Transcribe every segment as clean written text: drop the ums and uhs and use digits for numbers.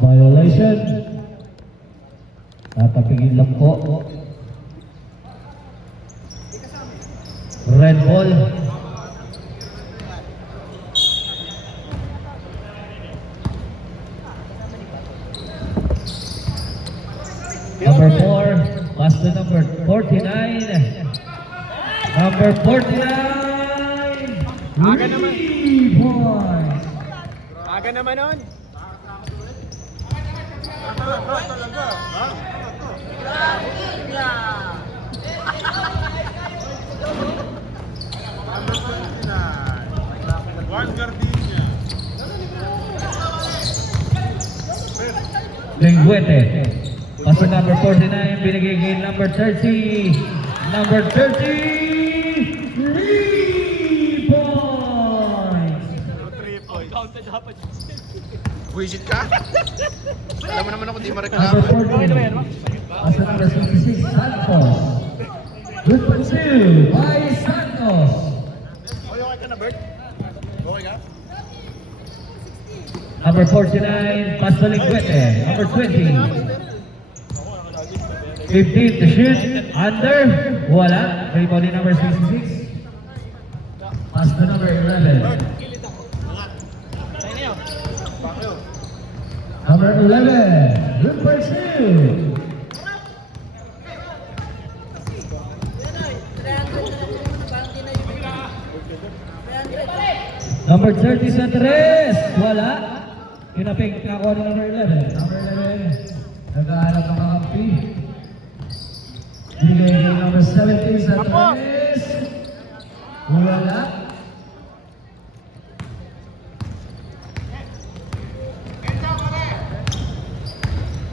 Violation. Napapigil lang po. Red ball. Number 4, pass to number 49. Number 49. Aga naman. 3 points. Aga naman nun. Lengguete. Pass to number 49, binigay kay number 30. Number 30, 3 points. Buisit ka? Alam mo naman ako di Number mareklamo. 14, pass to number 66, Santos. Good pursuit by Santos. Okay ka na, Bert? Okay ka? Number 49, pass to Lengguete. Number 20. 15 to shoot, under, wala. Rebound ni number 66. Pass to number 11. Number 11, good pursuit. Number 30 sa tres, wala. Kinaping kakuha ni number 11. Number 11, nag-aalap ng kakampi. Bigay kay number 17 sa tres, wala.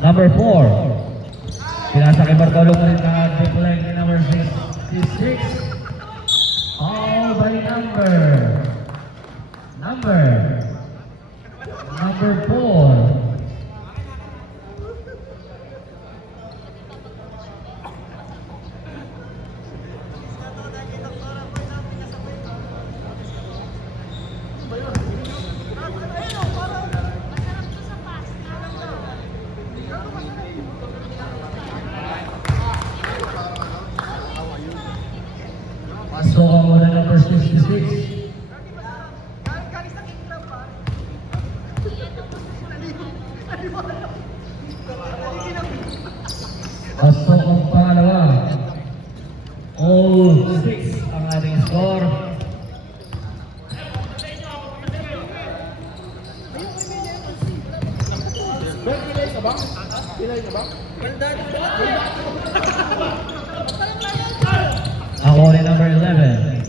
Number 4, pinasa kay Bartolo mo rin na triple ni number 66. All by number 4. Pasok ang muna number 66. Pasok ang pangalawa. All 6 ang ating score. Ako rin number 11.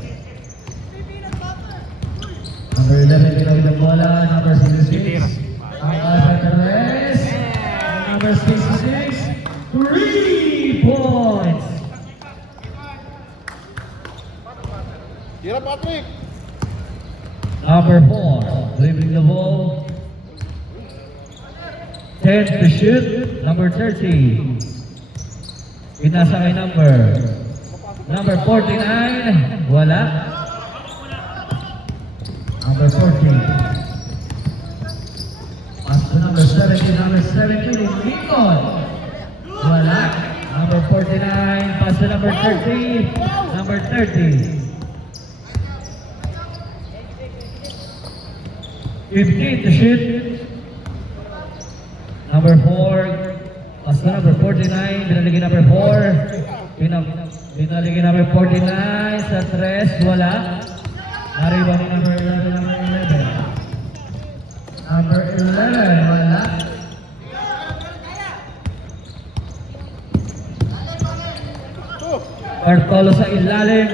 Number 11 pinawid ang bola. Number 66. Ang asa Perez. Number 66. 3 points. Tira, Patrick! Number 4. Dribbling the ball. 10 to shoot. Number 30. Pinasa kay Number 49, wala. Number 40. Pass to number 70, number 17, Lincoln. Wala. Number 49, pass to number 30, number 30. 15 to shoot. Number 4, pass to number 49, binalagay number 4. Binalagay number 49 sa 3, wala. Nariba ni number 11, number 11. Number 11, wala. Bartolo sa ilalim.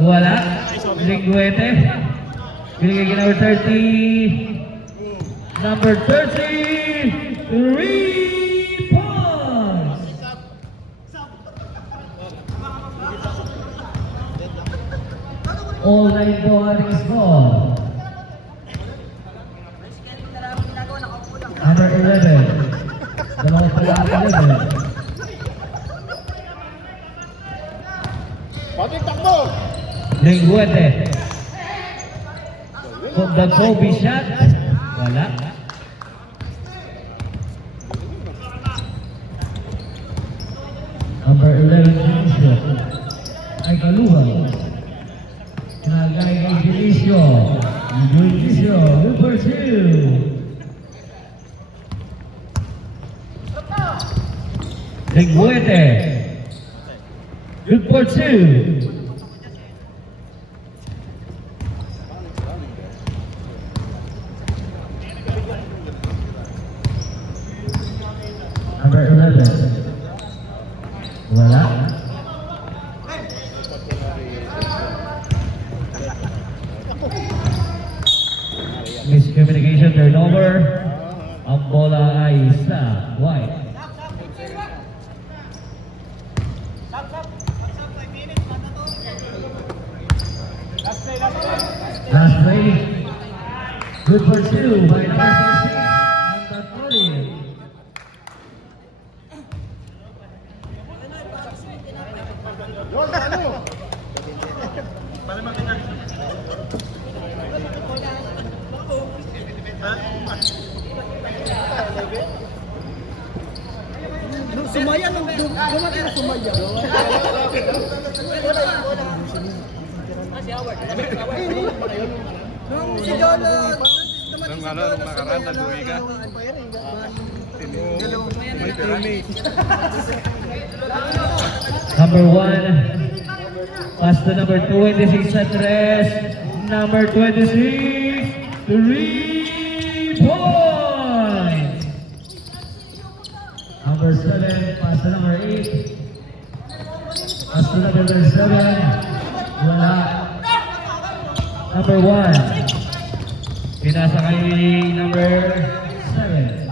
Wala. Lengguete. Binigay kay number 30. Number 30. 3 points. All 9 po ating score. Number 11. Dalawa pala ang 11. Patrick, takbo! Lengguete. The Kobe shot. Wala. Number 11, Felicio. Ay Kaluha. Nagay kay Felicio. Felicio, good for 2. Lingüete. Good for 2. Number 11. Wala. Miscommunication, turnover. Ang bola ay sa white. Last play. Good for 2 by number 66. Antonio. Nung sumaya, nung dumating na sumaya. Nung si Jolo, Nung ano, nung nakaraan, naluwi ka. May teammate. Number 1. Pass to number 26 sa tres. Number 26. 3 points. Number 7. Pass to number 8. Pass to number 7. Wala. Number 1. Pinasa kay number 7.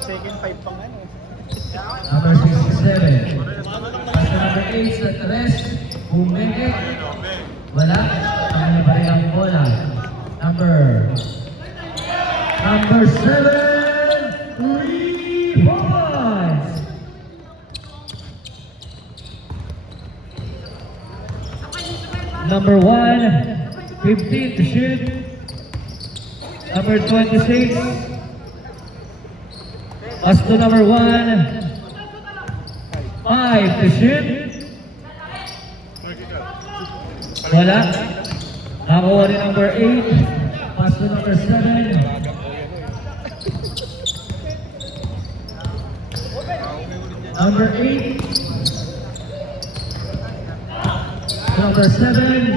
second 5 pang ano. Number 67. Pass to number 8 sa tres. Bumeke. Wala. Kanya pa rin ang bola. Number 7. 3 points. Number 1. 15 to shoot. Number 26. Pass to number 1. 5 to shoot. Wala. Nakuha ni number 8. Pass to number 7. Number 8. Number 7.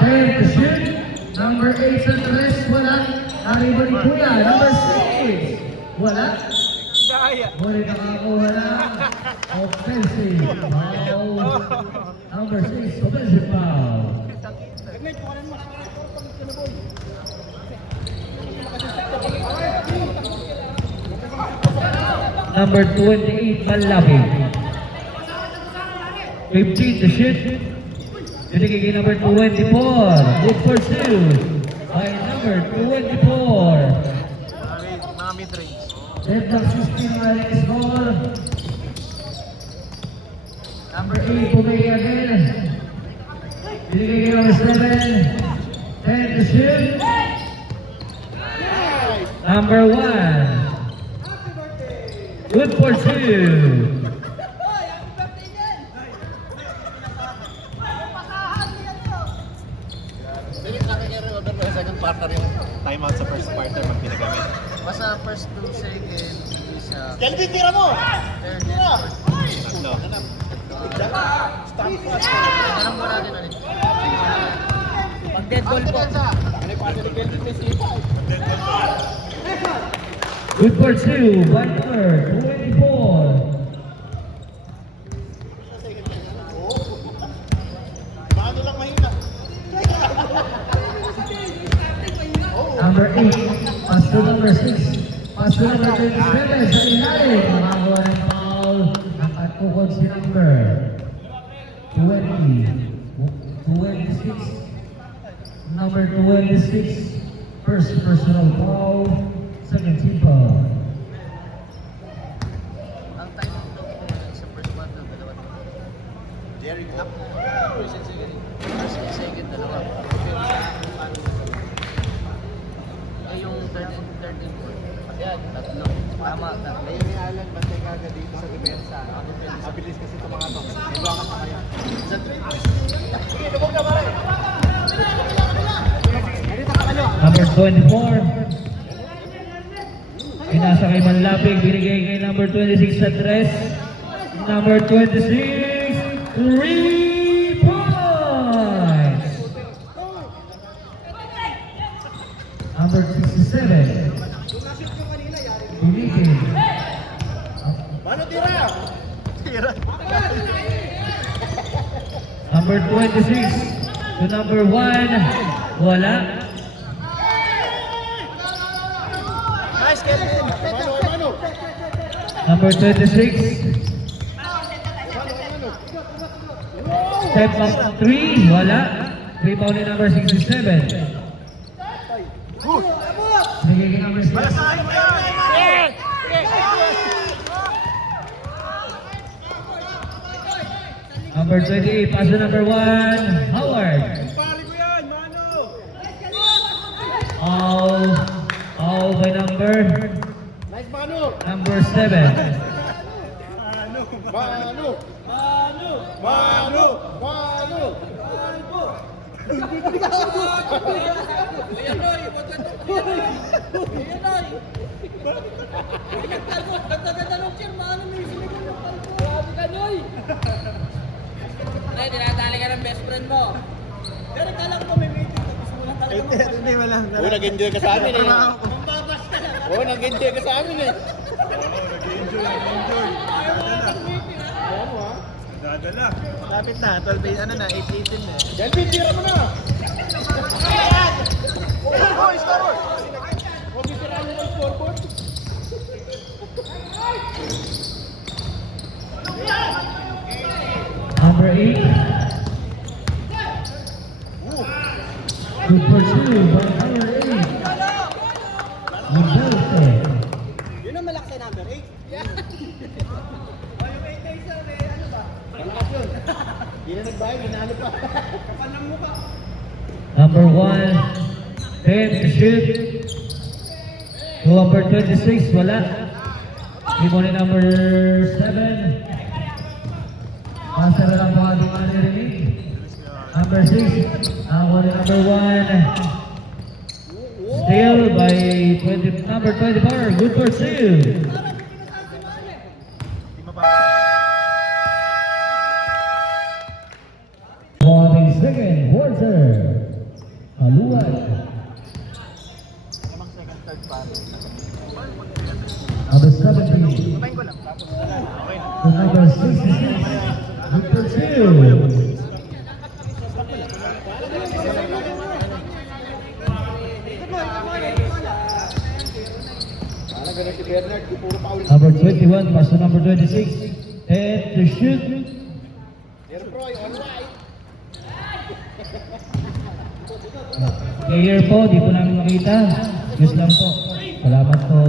10 to shoot. Number 8 sa tres. Wala. Arriba ni Kuya. Number 6. Wala. Ngunit nakakuha na. Offensive foul. Number 6. Offensive foul. Number 28, Malapit. 15 to shoot. Binigay kay number 24. Good for 2. By number 24. Mga mid-range. Deadlock 16, Alex Ball. Number 8, Pumegi again. Binigay kay number 7. 10 to shoot. Number 1. Good for 2. Second quarter yung timeout sa first quarter pag pinagamit. Basta first to second is Kelvin, tira mo! third Tira! and No. Anong mo natin ulit? Pag dead ball po. Good for 2. By number 24. Paano lang mahina? Number 8. Pass to number 6. Pass to number 27. Sa ilalim. Nakagawa ng foul. Nakatukod si number 20. 26. Number 26. First personal foul. Second team foul. Ang time out daw po sa first quarter, dalawa. Jerry Knapp. First and second, dalawa. Eh yung 13 po. Yan, tatlo. Tama, tatlo. Ayun ni Alan, bantay ka agad dito sa depensa. Mabilis kasi ito mga to. May buwangan pa kaya. Number 24. Pinasa kay Manlapig, binigay kay number 26 sa tres. Number 26, 3 points. Number 67. Binigay. Mano tira! Tira! Number 26 to number 1. Wala. Nice, Kevin! Mano! Number 26. Step back 3. Wala. Rebound ni number 67. Good! Binigay kay number 6. Malasahin yan! Number 28, pass to number 1, Howard. All by number Nice, Mano! 7. Mano! Mano! Mano! Mano! Ay, tinatali ka ng best friend mo. Pero kala ko may meeting tapos mo lang talaga. Hindi, wala. Oo, nag-enjoy ka sa amin eh. Mambabas ka lang. Oo, nag-enjoy ka sa amin eh. Dadala. Lapit na, 12, ano na, 8-18 na. Delvin, tira mo na! Oh, Star Wars! Huwag itiraan mo ng scoreboard. Number 8. Good for 2 by number 8. Mabelse. Yun ang malaki number 8. Malakas yun. Hindi na nagbayad, hinalo pa. Number 1, 10 to shoot. To number 26, wala. Rebound ni number 7. Pasa na lang po ating manirinig. Number 6, ako ni number 1. Still by number 24, good for 2. Ating second quarter. Haluan. Namang second, third pare. Number 17. Patayin ko lang. Tapos, okay na. To number 66, good for 2. Parang ganun si Bernard, di puro foul. Number 21, pass to number 26. And to shoot. Pero Troy, all right. Player po, di po namin makita. Just lang po. Salamat po.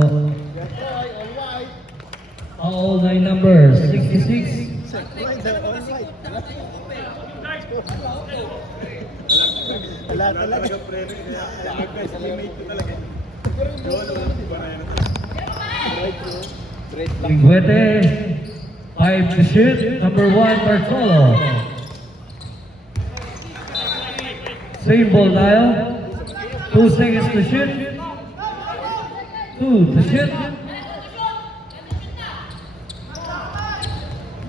Pero Troy, all right. All 9 numbers, 66. Wala talaga. Teammate ko talaga. Lingwete, 5 to shoot. Number 1, Bartolo. Same ball tayo. 2 seconds to shoot. 2 to shoot.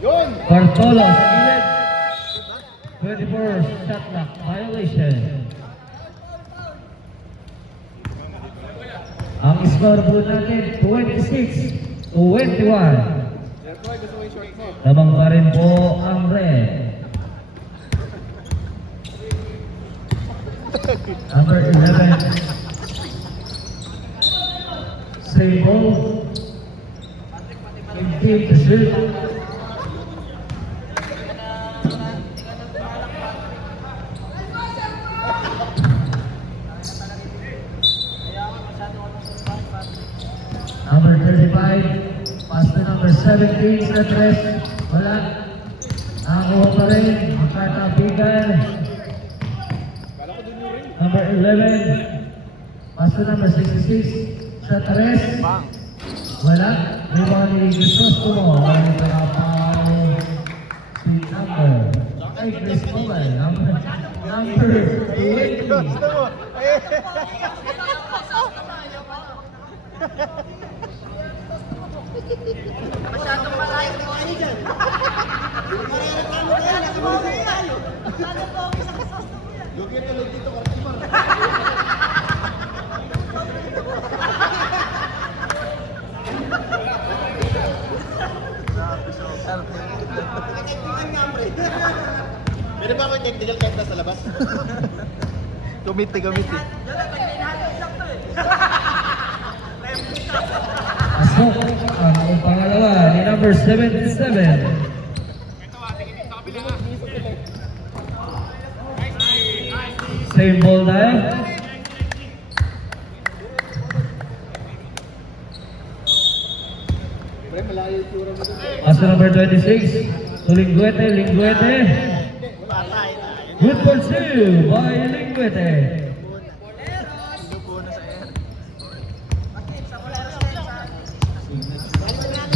Yun! Bartolo sa gilid. 24 shot clock violation. Ang score po natin 26-21. Pero Troy, gusto ko yung short mo. Lamang pa rin po ang red. Number 11. Same ball. 15 to shoot. Number 35, pass to number 17 sa tres. Wala. Nakakuha pa rin. Makatapigan. Number 11, pass to number 66 sa tres. Bang! Wala. May mga niligisos ko mo. Wala nang Ay, Chris Mobile. Number 20. Gusto mo? Eh. Masyadong malayo na kayo dyan. Marereklamo tayo, nasa mga tayo. Masyadong pogi sa kasas mo yan. Lugyan ka lang dito, Kartimar. Pwede ba ako i-technical kahit nasa labas? Gumiti. Pasok ang pangalawa ni number 77. Same ball tayo. Pasok number 26. To Linguete. Good for two by Linguete.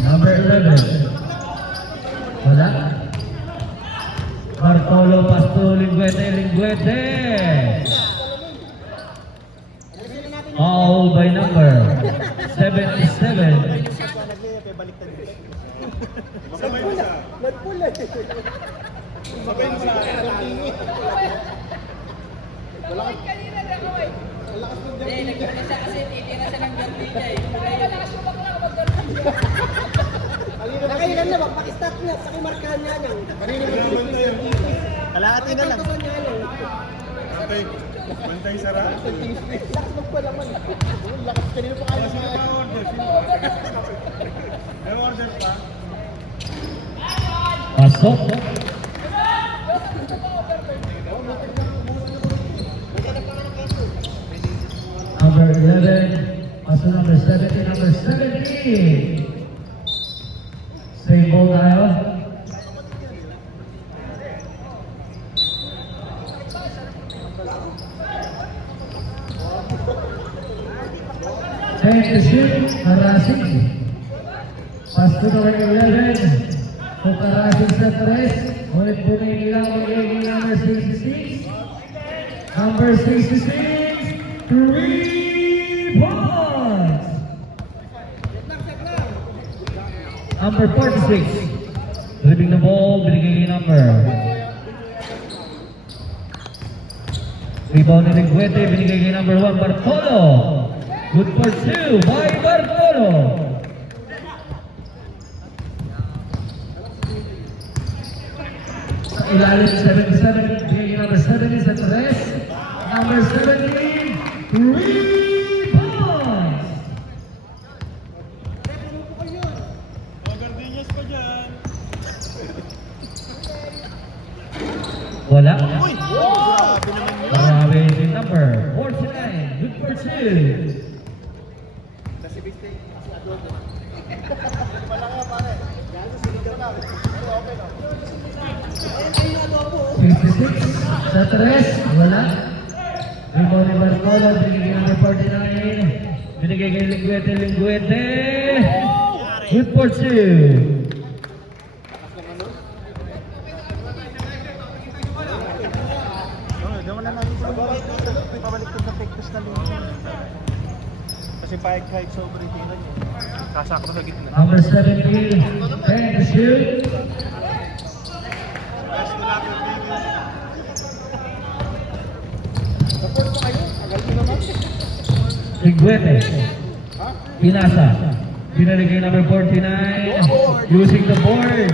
Number 11. Wala. Bartolo Pasto Linguete. All by number 77. Sabay mo siya. Sabay mo siya. Nakailan na, magpakistop na, sa markahan niya nang. Kalahati na lang. Bantay. Bantay Sara. Lakas magpalaman. Lakas kanina pa kayo Sino sa pa order? May order pa? Pasok. Number 11. Pasok number 17. Number 17. Same ball tayo. Ten to shoot, Karasik. Pasto number 11. To Karasik sa 3. Ulit po na ilang magiging number 66. Number 66. 3 points. Number 46. Dribbling the ball, binigay kay number. Rebound ni Linguete, binigay kay number 1, Bartolo. Good for 2 by Bartolo. Sa ilalim 77, binigay kay number 70 sa 3. Number 17, 3 points. O, Gardenias pa dyan. Wala. Uy! Grabe naman yun. Grabe si number 49. Good for 2. Kasi Biste, kasi Adolfo. Wala nga pare. Gano'n sinigaw na. Pero okay no. 56 sa 3. Wala. Rebound ni Bartolo. Binigay number 49. Binigay kay Linguete. Good for 2. Gawa na natin sa pabalik ko sa Pectus na lingin. Kasi pahig-hig sobre tingnan niyo. Sasakto sa gitna. Number 17. And to shoot. Support pa kayo. Agal mo naman. Linguete. Pinasa. Binigay number 49. Using the board.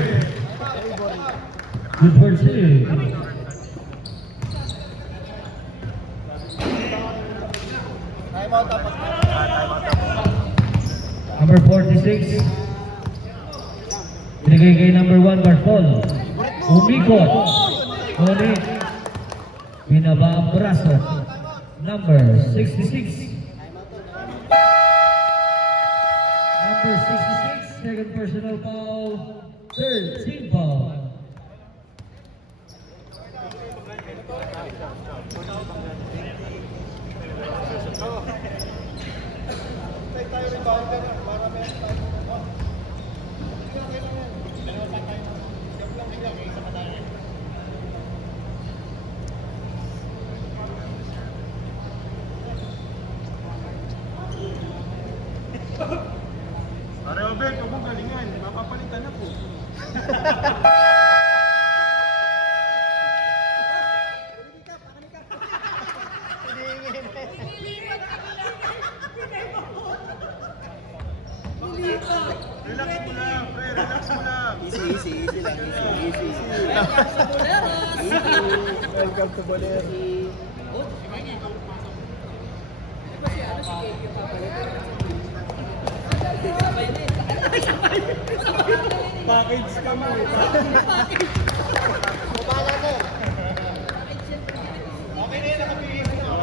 Good for 2. Time out tapos. Time out tapos. Number 46. Binigay kay number 1, Bartolo. Umikot. Ngunit, binaba ang braso. Number 66. Number 66, second personal foul. Third team foul. Tayo rebound ka na para may time. Relax mo lang, pre. Relax mo lang. Easy lang. Easy. Welcome to Bolero. Package ka mo.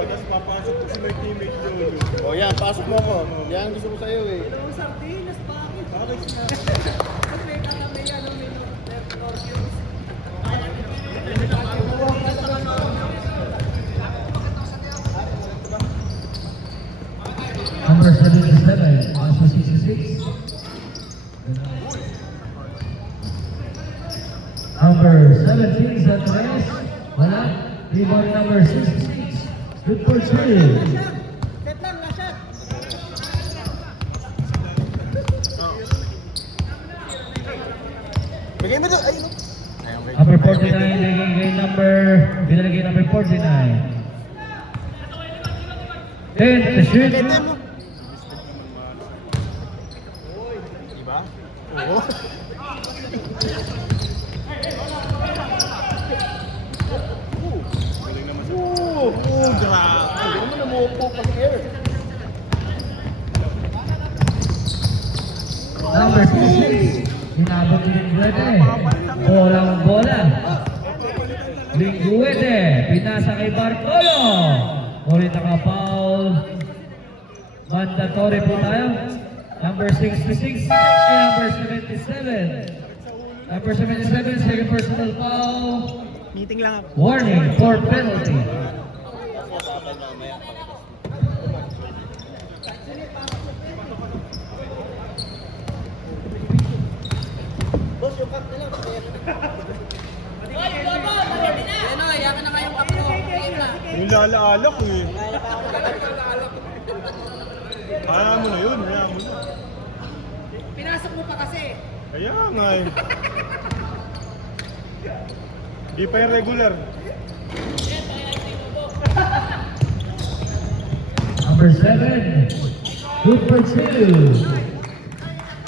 Tapos papasok ko si my teammate doon. O yan, pasok mo ko. Yan ang gusto ko sa'yo eh. Package na. Number 77, also 66. Number 17 sa tres. Wala. Rebound number 66. Good for two. Set lang, last shot. Bigay mo doon. Ayun. Number 49, binalagay number 49. Then, the shoot. Diba? Oo. Galing naman sa... Grabe. Hindi mo namupo pag air. Number 66. Hinabot ni Lingguete. Bola. Lingguete. Pinasa kay Bartolo. Ulit naka-foul. Mandatory po tayo. Number 66 and number 77. Number 77, second personal foul. Meeting lang ako. Warning for penalty. Boss, yung cup na lang. Yung laala-ala ko eh. Kaya mo na yun, kaya mo na. Pinasok mo pa kasi. Kaya nga eh. Di pa yung regular. Number 7. Good for two.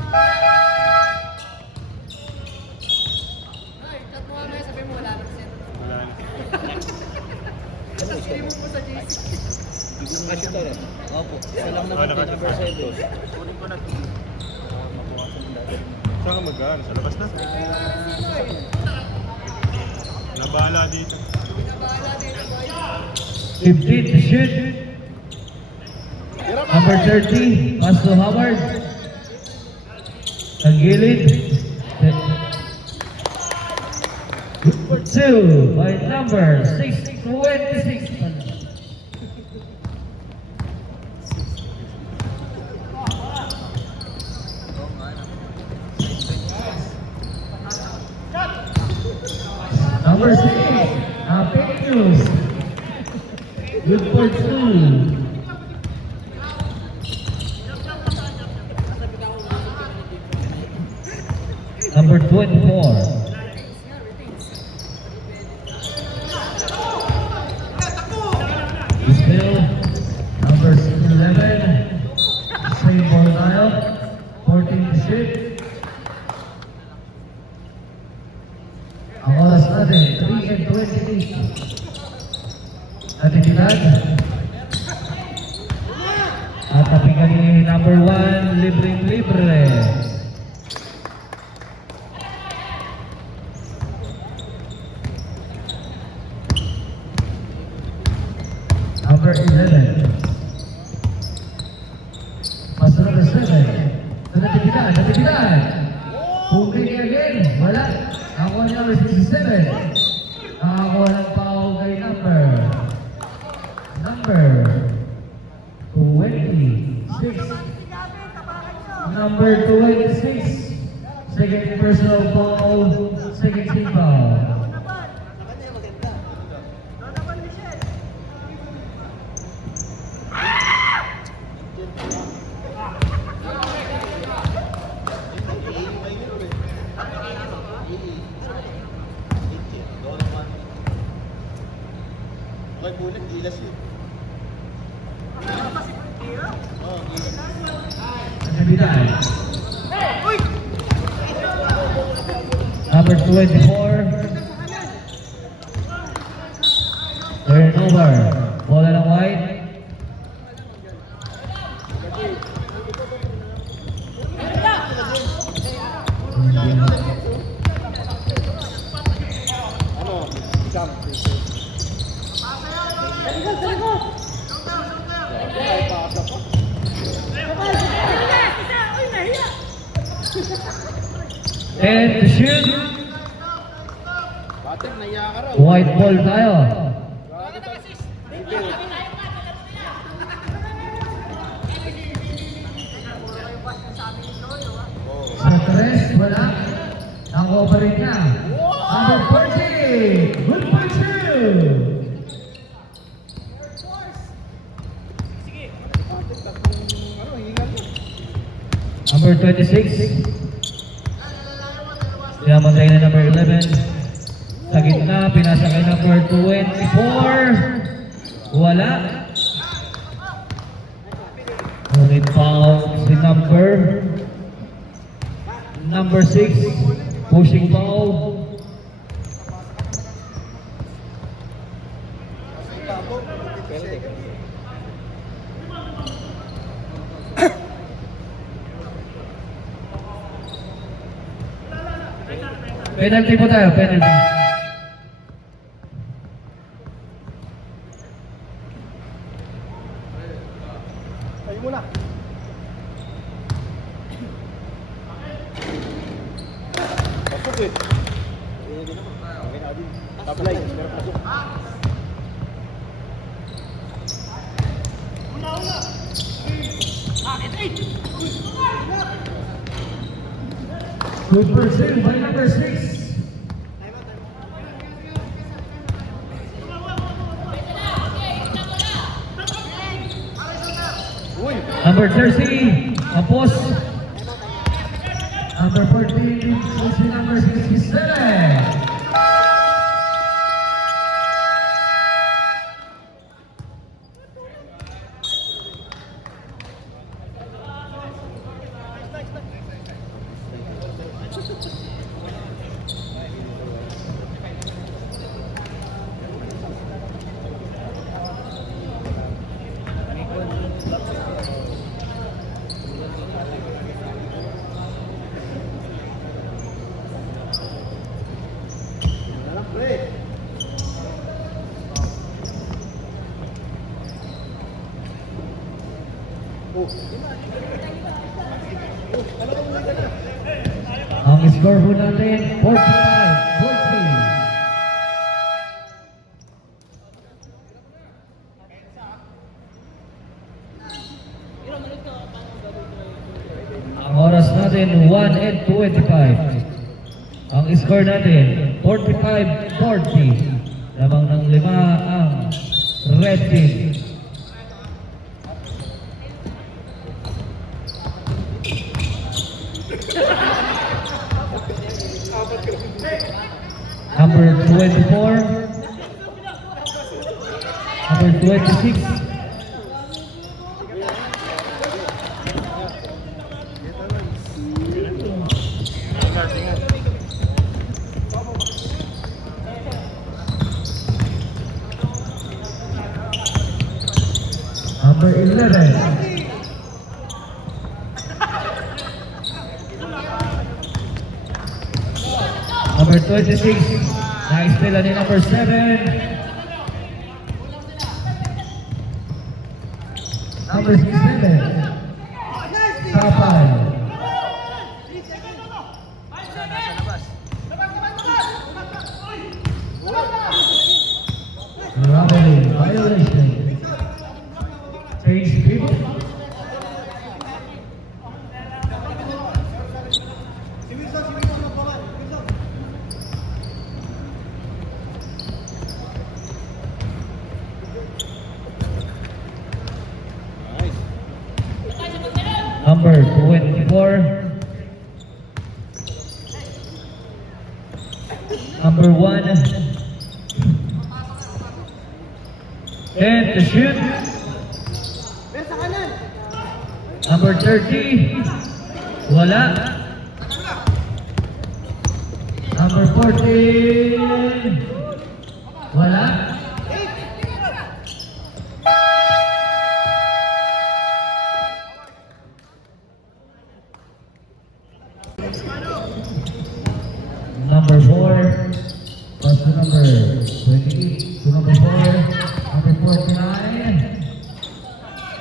Wala na. Kasi ito rin. Opo. Isa lang naman din number 7. Kunin ko na. Saan ka mag-aaral? Sa labas na? Nabahala dito. 15 to shoot. Number 30, pass to Howard. Ang gilid. Good for two by number 626. Number 6, Petrus. Good for two. Number 24. Still, number 11. Same ball tayo. 14 to shoot. Ang oras natin, 3 and 28. Natividad. At tapigan ni number 1, libre-libre. Number 11. Pass to number 7. Natividad. Pugay again. Wala. Ako ni number 67. Nakakuha ng foul kay number 26. Number 26. Second personal foul. Second team foul. Sabay bulit, ilas yun. Oo, ilas. Natividad. Number 24. Turnover. Bola ng white. Ano? Jump. And to shoot. Bater, naiya ka raw. White ball tayo. Sa tres, wala. Naka-operate niya. Number 40. Good for two. Number 26. Pinamantay na number 11. Sa gitna, pinasa kay number 24. Wala. Ngunit foul si number 6. Pushing foul. Penalty po tayo, penalty. Tayo muna. Pasok eh. Okay na din. Top line, pero pasok. Good person by number 6. Uy! Number 30, Apos. Number 14, si number 67. Ang score po natin, 45-40. Ang oras natin, 1 and 25. Ang score natin, 45-40. Lamang ng 5 ang red team. Number 24. Number 26. Number 11. Number 26. Nice pila ni number 7. Number 67. Tapay. Robbery, violation. Change people. Number 24. Number 1. And to shoot. Pero sa kanan. Number 30. Wala. Number 14. Wala. Number 4. Pass to number 28. To number 4. Number 49.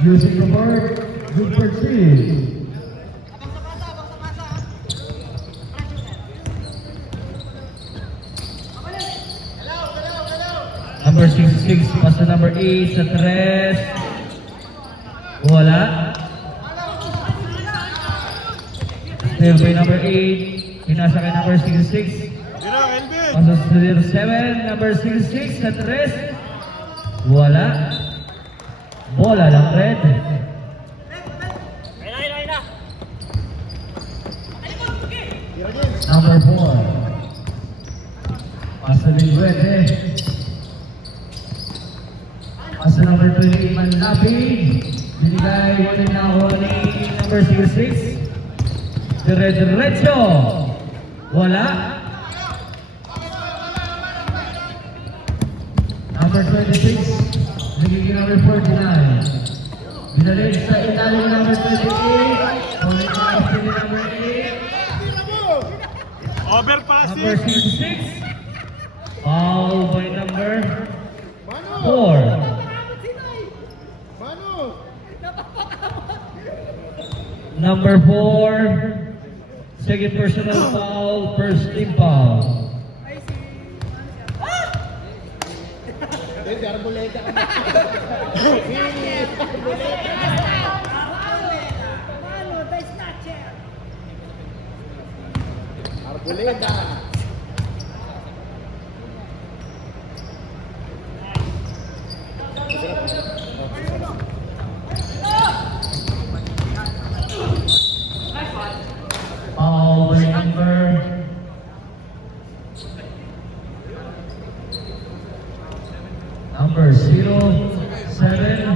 Using the board. Good for 3. Number 66, pass to number 8 sa 3. Wala. Still by number 8. Pinasa kay number 66. Dino, Elvin! Pass to number 7. Number 66 sa 3. Wala. Bola lang red. Number 4. Pass to Lingwete. Pass to number 28, Manlapig. Binigay ulit na ako ni number 66. Diretso. Wala. Number 26. Nagiging number 49. Binalik sa ilalim number 28. Ulit na ako ni number 8. Overpassing! Number 66. Foul by number 4. Number 4. Second personal foul, first team foul. Foul by number 07.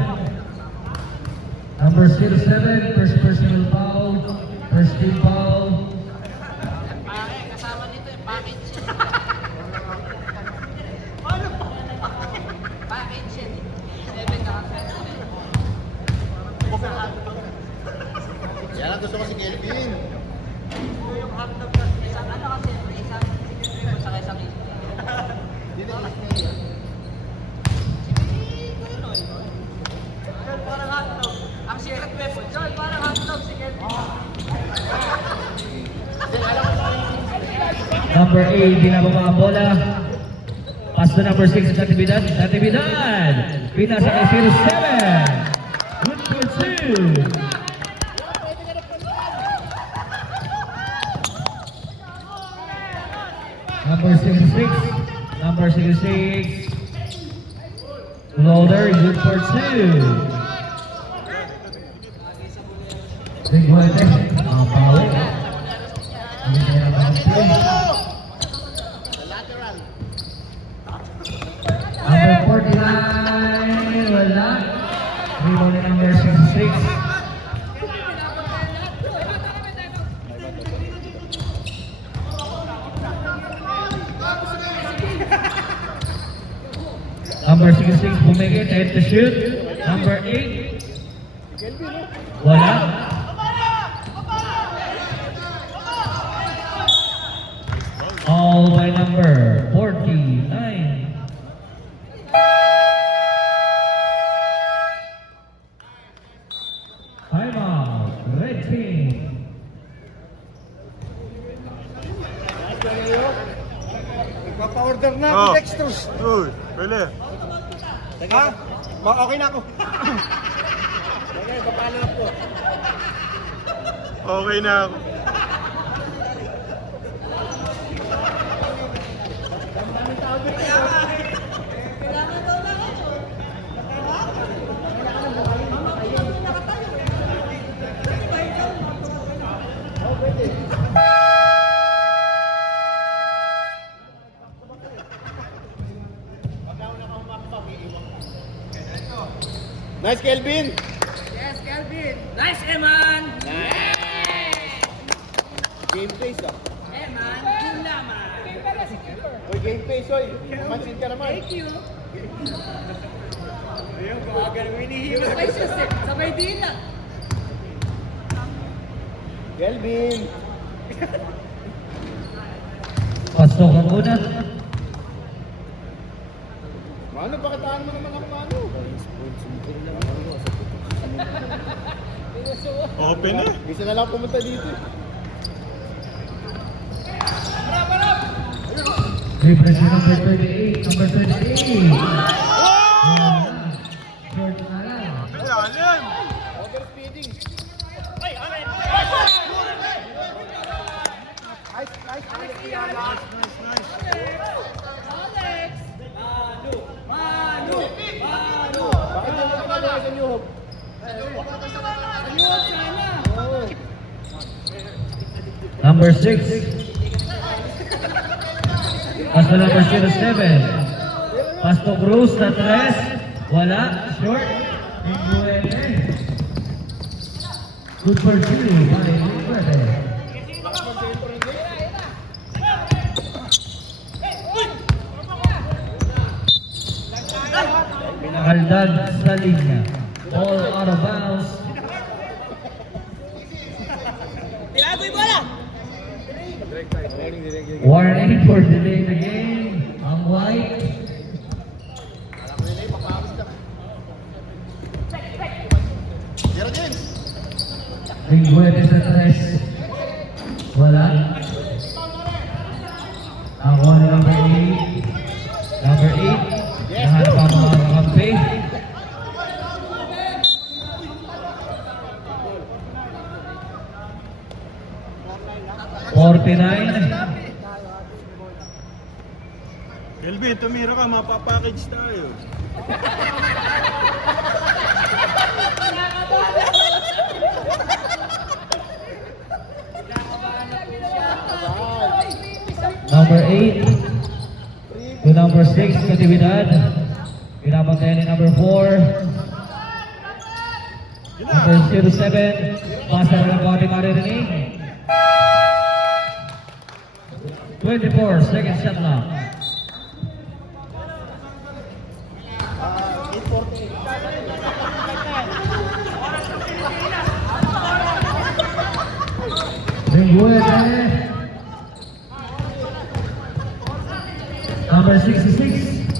Number 07, first personal foul, first team foul. Kasama nito yung package. Package yun. 7 na kasi. Yan ang gusto ko si Kelvin. Yung hotdog na isang ano kasi, isang secret mo sa isang ito. Dito na niya. Joel, parang hotdog. Ang secret weapon, Joel, parang hotdog, secret. Number 8, binababa ang bola. Pass to number 6, Natividad. Natividad! Pinasa kay 07. Good for 2. Number 66. Number 66. Loader, good for 2. Big boy there. Power. Number 49. Wala. Rebound ni number 66. Number 66, bumigit, head to shoot. Number 8. Wala. All by number 49. Time out, red team. Nagpapa-order na ako, Dexters. Uy, pwede. Ha? Okay na ako. Okay, papalo ako. Okay na ako. Nice, Kelvin! Nice, Eman! Game face ah. Eman, yun naman. Oy, game face, oy. Mansin ka naman. Thank you. Sabay siya, sir. Sabay din na. Kelvin! Pasok ang una. Mano, pakitaan mo naman ako, Mano. Open na. Isa na lang pumunta dito eh. Referee number 38. Number 28. Short na lang. Lalim. Overspeeding. Alex! Manu! Bakit yung mga kanya sa New Hope? Ayun, sana! Oo. Number 6. Pasto number 07. Pasto Cruz na 3. Wala. Short. Good for 2 by Liquid. Pinakaldad sa linya. Ball out of bounds. Tirago yung bola! Warning for delay the game. Ang white. Zero James! Lingwete sa 3. Wala. Ako na number 8. Number 8. Nahanap ang mga kakampi. Kelvin, tumira ka, mapapackage tayo. Number 8 to number 6, Natividad. Pinabantayan ni number 4. Number 07, pasa na lang po ating maririnig. 24, second shot lang. Lingwete. Number 66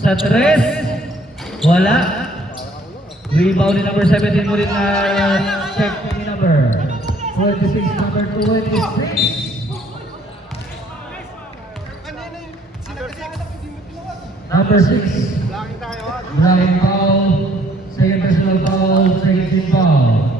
sa 3. Wala. Rebound ni number 17 ulit na check ni number 26, number 26. Number 6. Blocking foul. Second personal foul. Second team foul.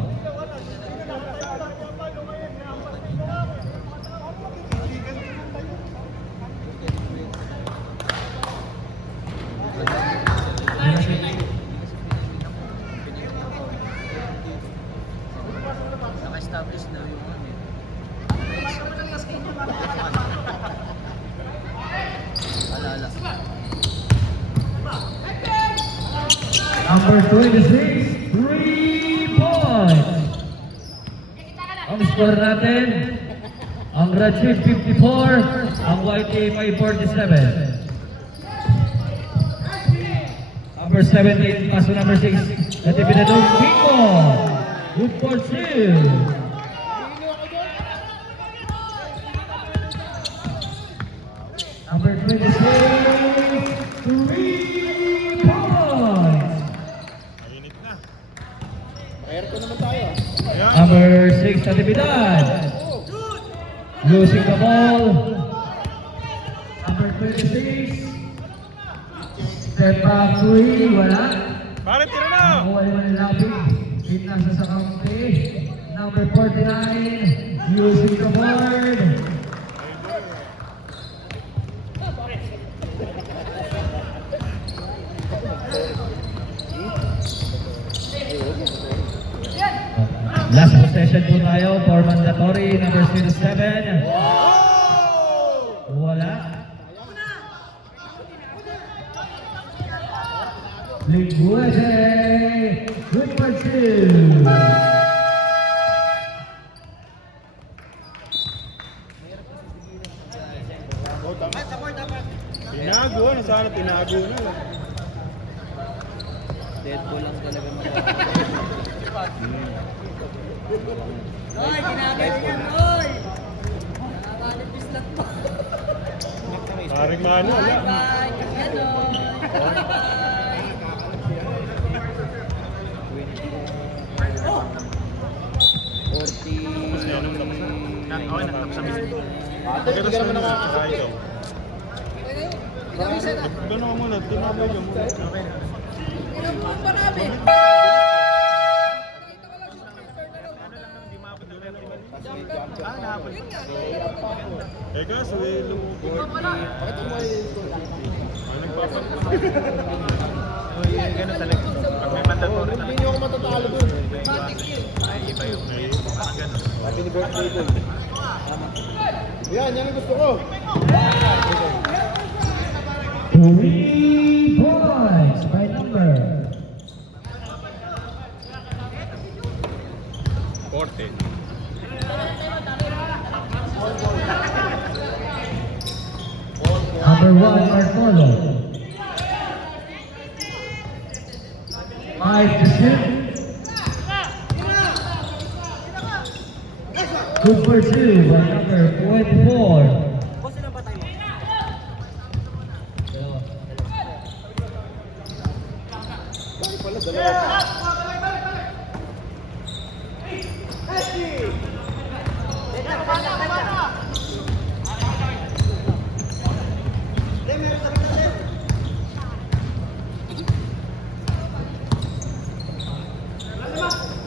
Naka-establish na yung Alala. Number 26, 3 points. Ang score natin, ang red team 54, ang white team ay 47. Number 17, paso number 6, Natividad Kiko. Good for 2. Number 26, 3 points. Mainit na. Aircon naman tayo. Ayan. Number 6, Natividad. Losing the ball. Number 26. Step back 3, wala. Pare, tira na! Nakuha naman ng lapid. Hit nasa sa kaunti. Number 49. Using the board. Last possession po tayo for mandatory, number 07. Wala. Linguese. Good for two. Oh, tama. Tinago, ano sana tinago na lang. Hoy, ginagawa yan, hoy! Nakakalipis lang po. Paring mano, wala. Bye-bye! Yan, hoy! Ate, hindi ka naman nakakasakay ito. Doon ako muna, doon ako medyo muna. Teka, so lumubog. Bakit mo ay nagpapatlo? Ganun talaga. Pag may mandatory talaga. Hindi nyo ako matatalo doon. Ay, iba yun. Parang ganun. Happy ni birthday doon. Yan ang gusto ko. 3 points by number 40. number 1 Marcolo. 5 to shoot. Good for two by number 24.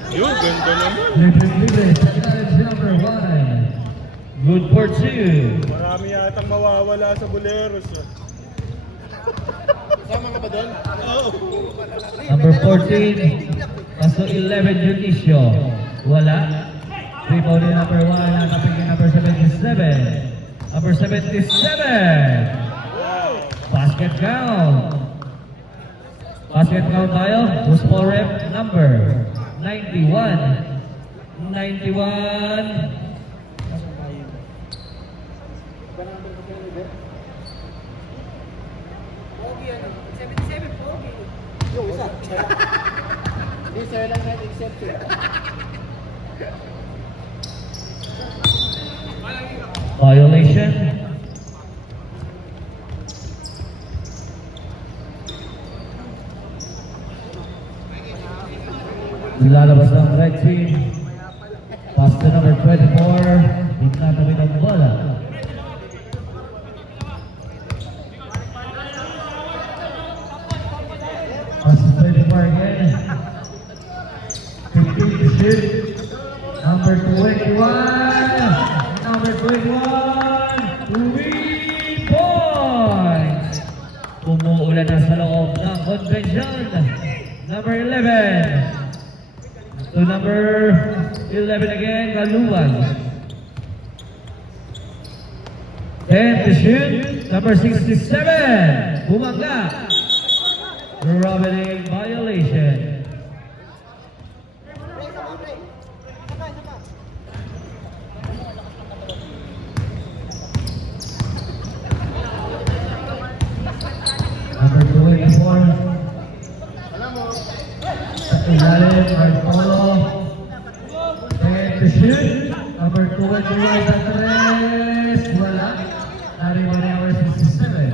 Yun, ganda naman. Libre, challenge number 1. Good for two. Marami yatang mawawala sa Boleros. Sama ka ba doon? Oo. Number 14, kaso 11 Junicio. Wala. Rebound ni number 1, nakapin ni number 77. Number 77. Basket count. Basket count tayo. Who's for rep number 91. 91. Pogi, ano? 77, pogi. Yung isa. Hindi, sa'yo lang kahit exception. Violation. Lalabas ng red team. Pass to number 24. Ignatawid ang bola. Pass to 24 again. 15 to shoot. Number 21. Number 21. 3 points. Umuulan na sa loob ng convention. Number 11. To number 11 again, Galuan. 10 to shoot. Number 67. Bumangga. Robbery violation. Number 24. Ilalim, Marcolo. 10 to shoot. Number 21 sa 3. Wala. Nariwa ni number 67.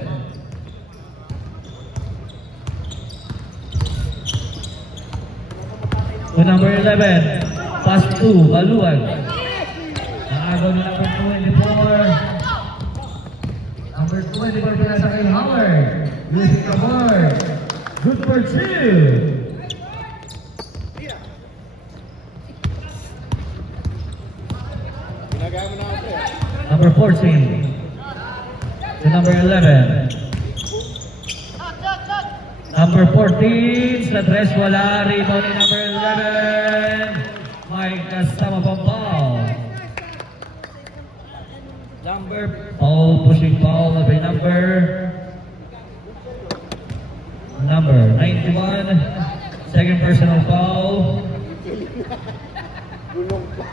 To number 11. Pass 2. Baluan. Naagaw ni number 24. Number 24 pala sa kay Howard. Using the board. Good for two. Ginagaya mo na ako eh. Number 14 to number 11. Number 14 sa tres wala. Rebound ni number 11. May kasama pang foul. Pushing foul by number 91. Second personal foul. Gulong pa.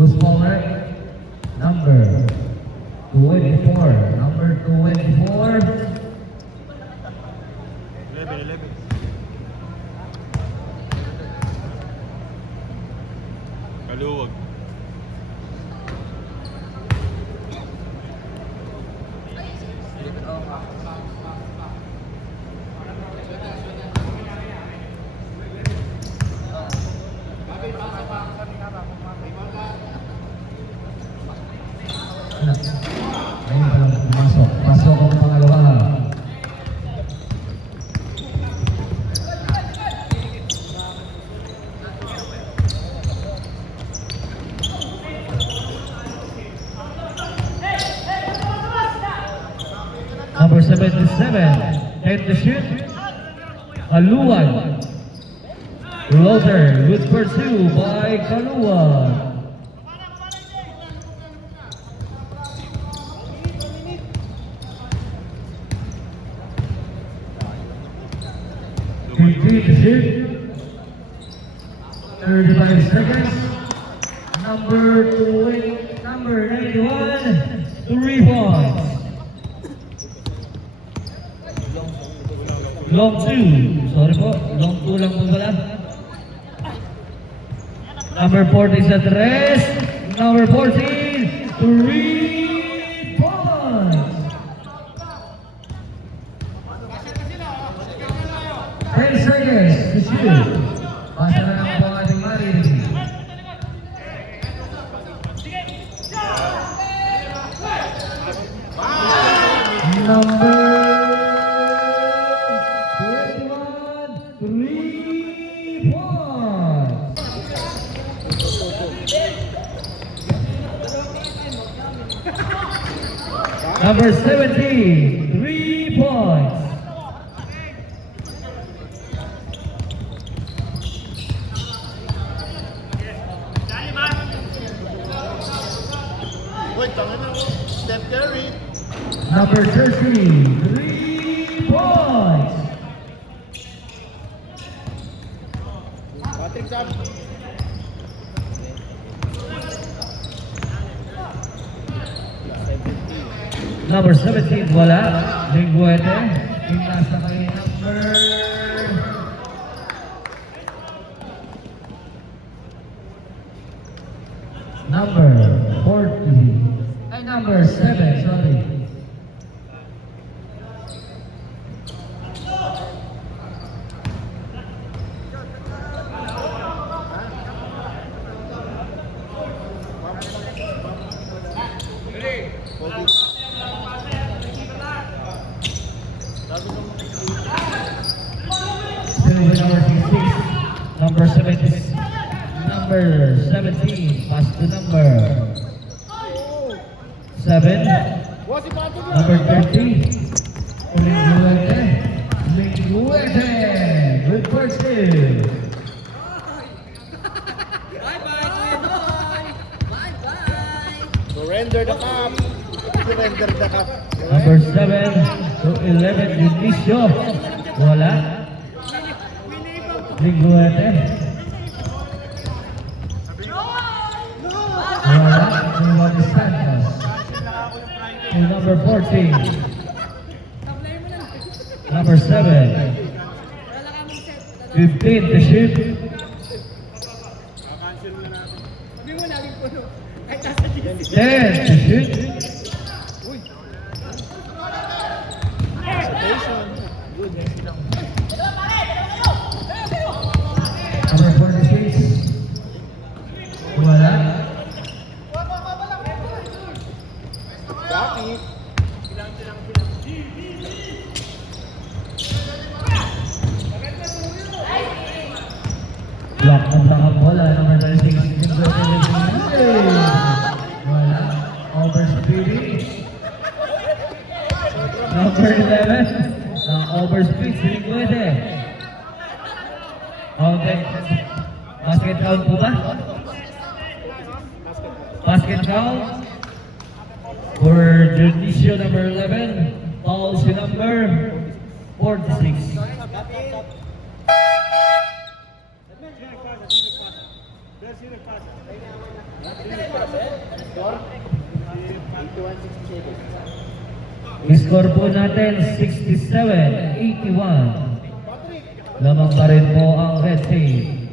Who's forward? Number 24. Number 24. 11. Kaluwag. Ano? Ayun pa lang pumasok. Pasok ang pangalawa. Number 77, head to shoot. Kaluwag. Floater, good pursue by Kaluwag. Complete to shoot. 35 seconds. Number 91, 3 points. Long 2. Sorry po. Long 2 lang po pala. Number 40 sa 3. Number 14. 3 points. 10 seconds to shoot. Basta na lang po ang ating marinig. Number 3 points. Number 17, 3 points. Uy, tanga na. Steph Curry. Number 13, 3 points. Patrick Sam. Number 17, wala. Lingguete. Yung nasa kay number 40. Ay, number 7, sorry. Number 17. Number 17. Pass to number 7. What's si Patrick? Number 30. Lingguete. Lingguete. Good pursuit. Bye-bye, Kuya Noy! Bye-bye! Surrender the cup. Surrender the cup. Number 7 to 11. Inicio. Wala. Lingguete. Wala. Juan Santos. And number 14. Number 7. 15 to shoot. Sabi mo laging puno. Ay, nasa 10 to shoot. Number 46. Wala. Jackie. Block ang bola. Number 36. Number 11, overspeed, Silicuete. Basket count po ba? Basket count for Junicio number 11, foul si number 46. Score po natin 67-81. Lamang pa rin po ang red team.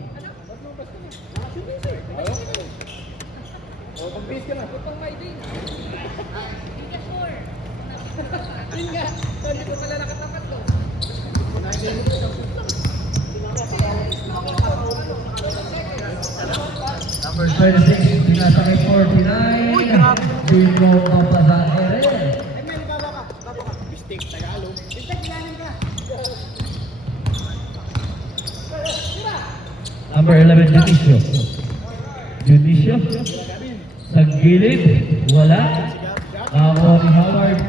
Pag-base ka na. Number 26, pinasakay 49. Bino Pampasa Ere. Mistake, Tagalog. Number 11, Junicio. Junicio. Sa gilid, wala. Ako ni Howard.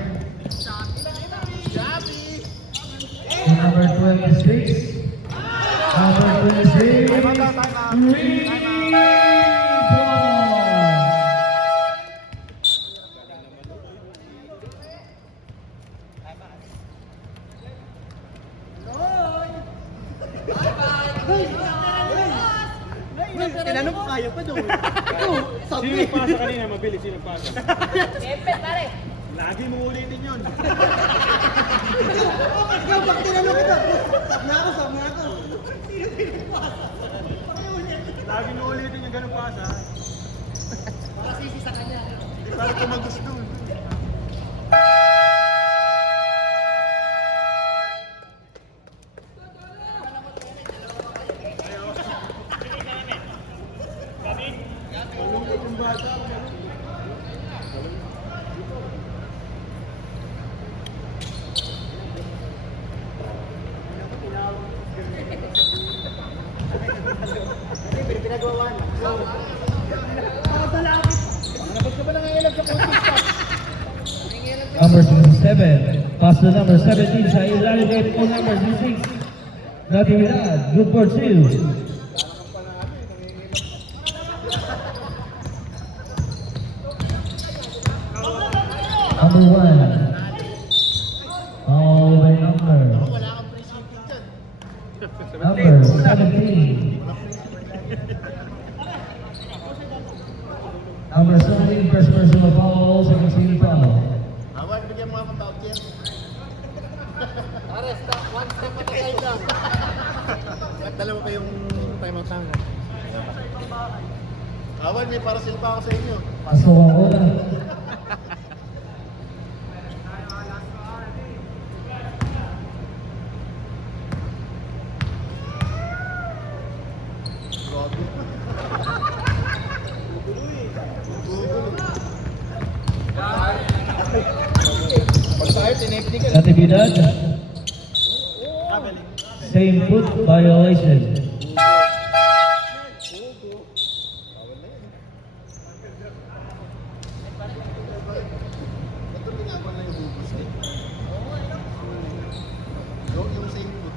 Number 26. Number 26. Tinanong ko kaya pa doon. Sino nagpasa kanina? Mabilis, sino nagpasa? Epe, pare. Lagi mo ulitin yun. Pag tinanong kita, sab na ako. Lagi mo ulitin yung ganun pasa. Para sisi sa kanya. Hindi para tumagos doon. Pinagawa na. Number 27. Pass to number 17 sa ilalim po number 6. Natividad. Good for two. Number 1. All by number. Number 17. Number 17, first personal foul, second team foul. Howard, bigyan mo ako ng voucher. Ares, one step at a time lang. At dalawa kayong timeout lang. Howard, may parasil pa ako sa inyo. Pasok ako na. Pag tayo, tinipinigan. Natividad. Same foot violation. Ito ginagawa na yung hubos eh. Yung same foot.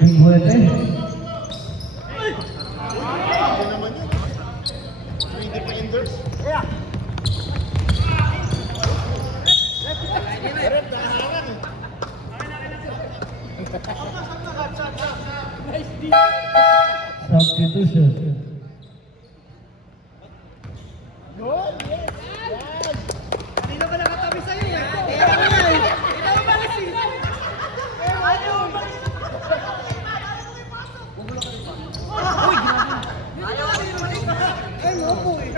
Yung buwete. Ako naman yun. 3 defenders. Red, dahanan eh. Substitution. Kanina ba nakatabi sa'yo yan? Ikaw yan. Ikaw ba kasi? Ayaw. Uy, grabe. Ayaw. Ay, mo po eh.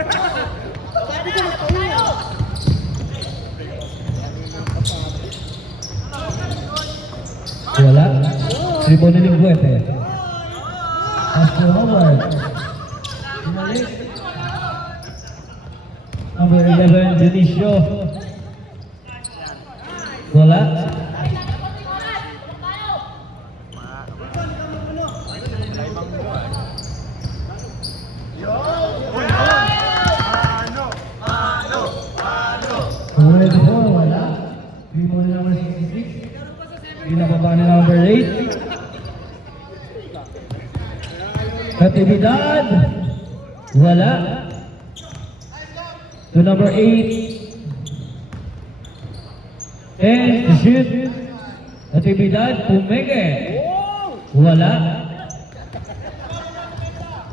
Sabi ko na tayo. Wala. Triple niling buwete. Astro Howard. Bumalik. Number 11, Junicio. Wala. 24, wala. Rebound ni number 66. Pinababa ni number 8. Natividad, wala. To number 8. And to shoot. Natividad, pumenge. Wala.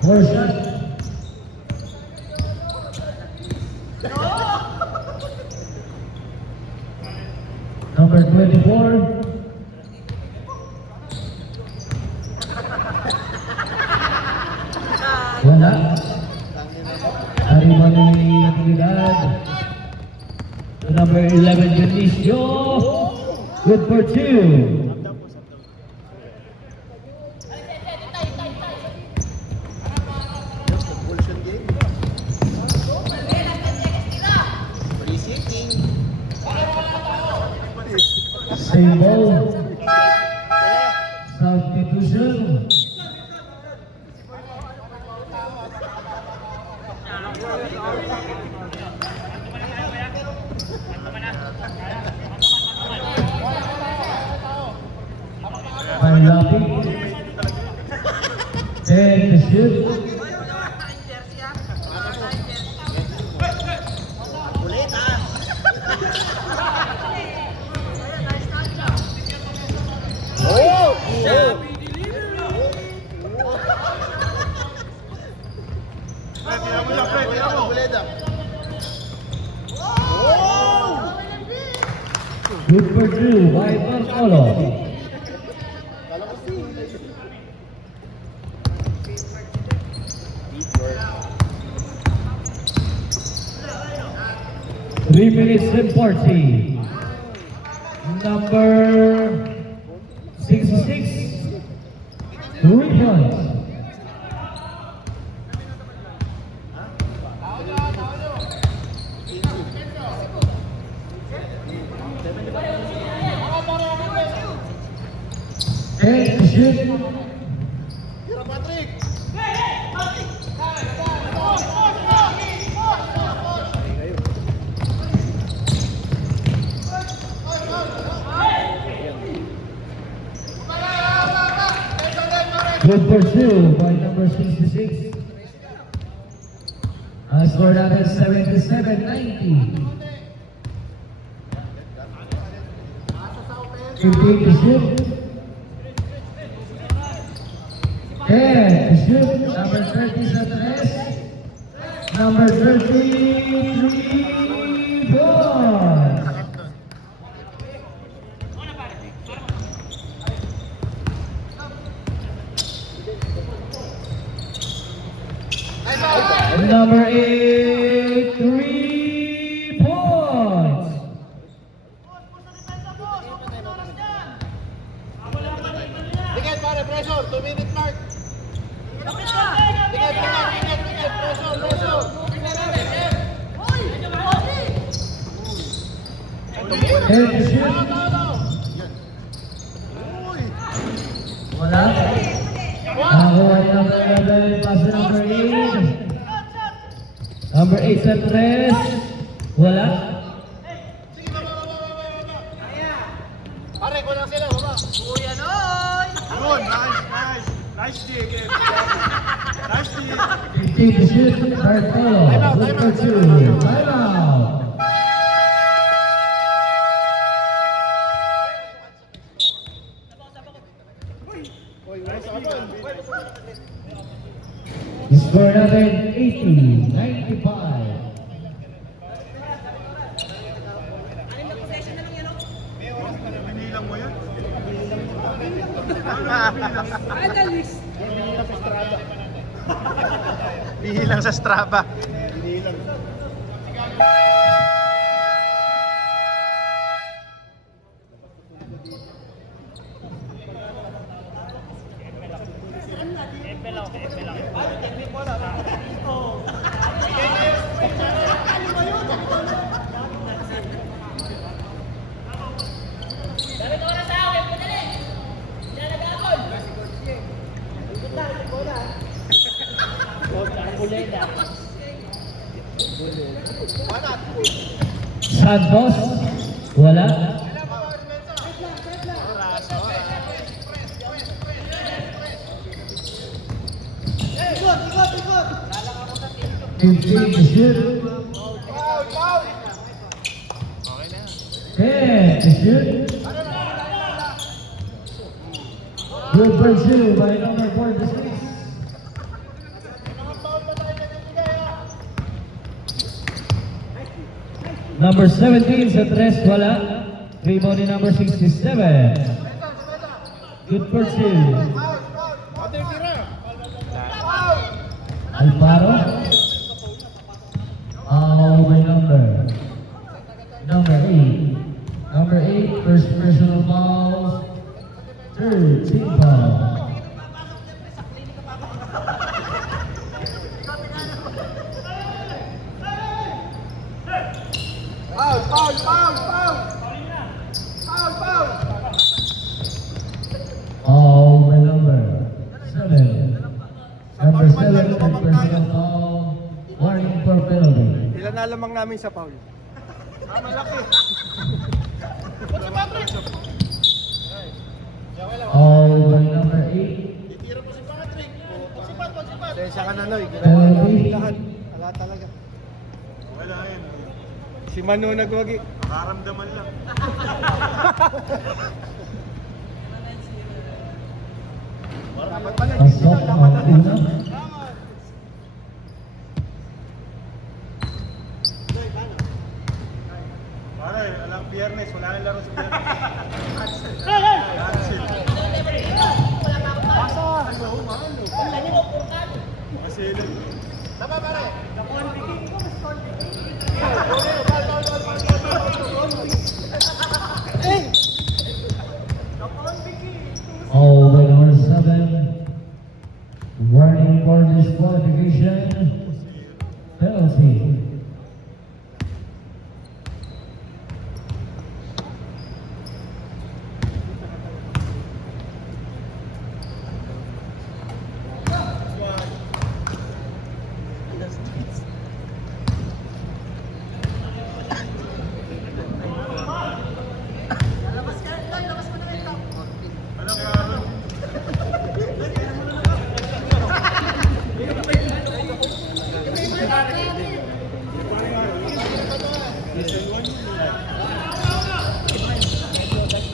4 shots. Number 24. Wala. Arriba ni Natividad. To number 11, Dionisio. Good for 2. Compulsion game. Free sitting. Same ball. Substitution. Panlapi. And to shoot. Ulit ah. Oh! Tira mo lang, Fred, tira mo. Ulit ah. Good for 2 by Bartolo. Kala ko si... 3 minutes and 40. Number 66. 3 points. And shoot. Tira, Patrick! Good for 2 by number 66. Score natin 77-90. 15 to shoot. 10 to shoot. Number 30 sa 3. Number 33 points. And number 8, 3 points. Tingin pare, pressure, 2-minute mark. Tingin, pressure. And to shoot. Wala. Nakakuha ni number 11, pass to number 8. Number 8 sa 3. Wala. Pare, kulang sila, baba. Yun, nice. Nice D again. Nice D. 15 to shoot. Bartolo. Good for 2. Time out. Score natin 80-95. Binilang mo yan? Analyst. Bilang sa Strava. Santos, wala. Ikot, ikot, ikot. 15 to shoot. Foul, foul. 10 to shoot. Good pursue by number 46. Number 17 sa tres, wala. Rebound ni number 67. Good pursue. Ate, tira. Alvaro. By number 8. Number 8, first personal foul. Third, team foul. Foul, foul, foul, foul. Foul, foul. By number 7. Number 7, third personal foul. Warning for penalty. Ilan na lamang namin sa foul? Malaki. By number 8. Tira pa si Patrick. Sensya ka na, Noy. Penalty. Lahat. Wala talaga. Wala yan. Si Mano nagwagi. Nakaramdaman lang. Dapat pala. Pasok ang una. Pare, alam Biyernes, wala nang laro sa Biyernes. Cancel. Kasi By number 7. Warning for disqualification. Penalty.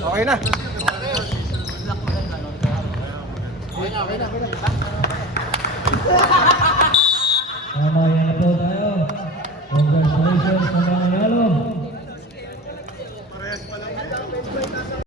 Okay na. Okay na.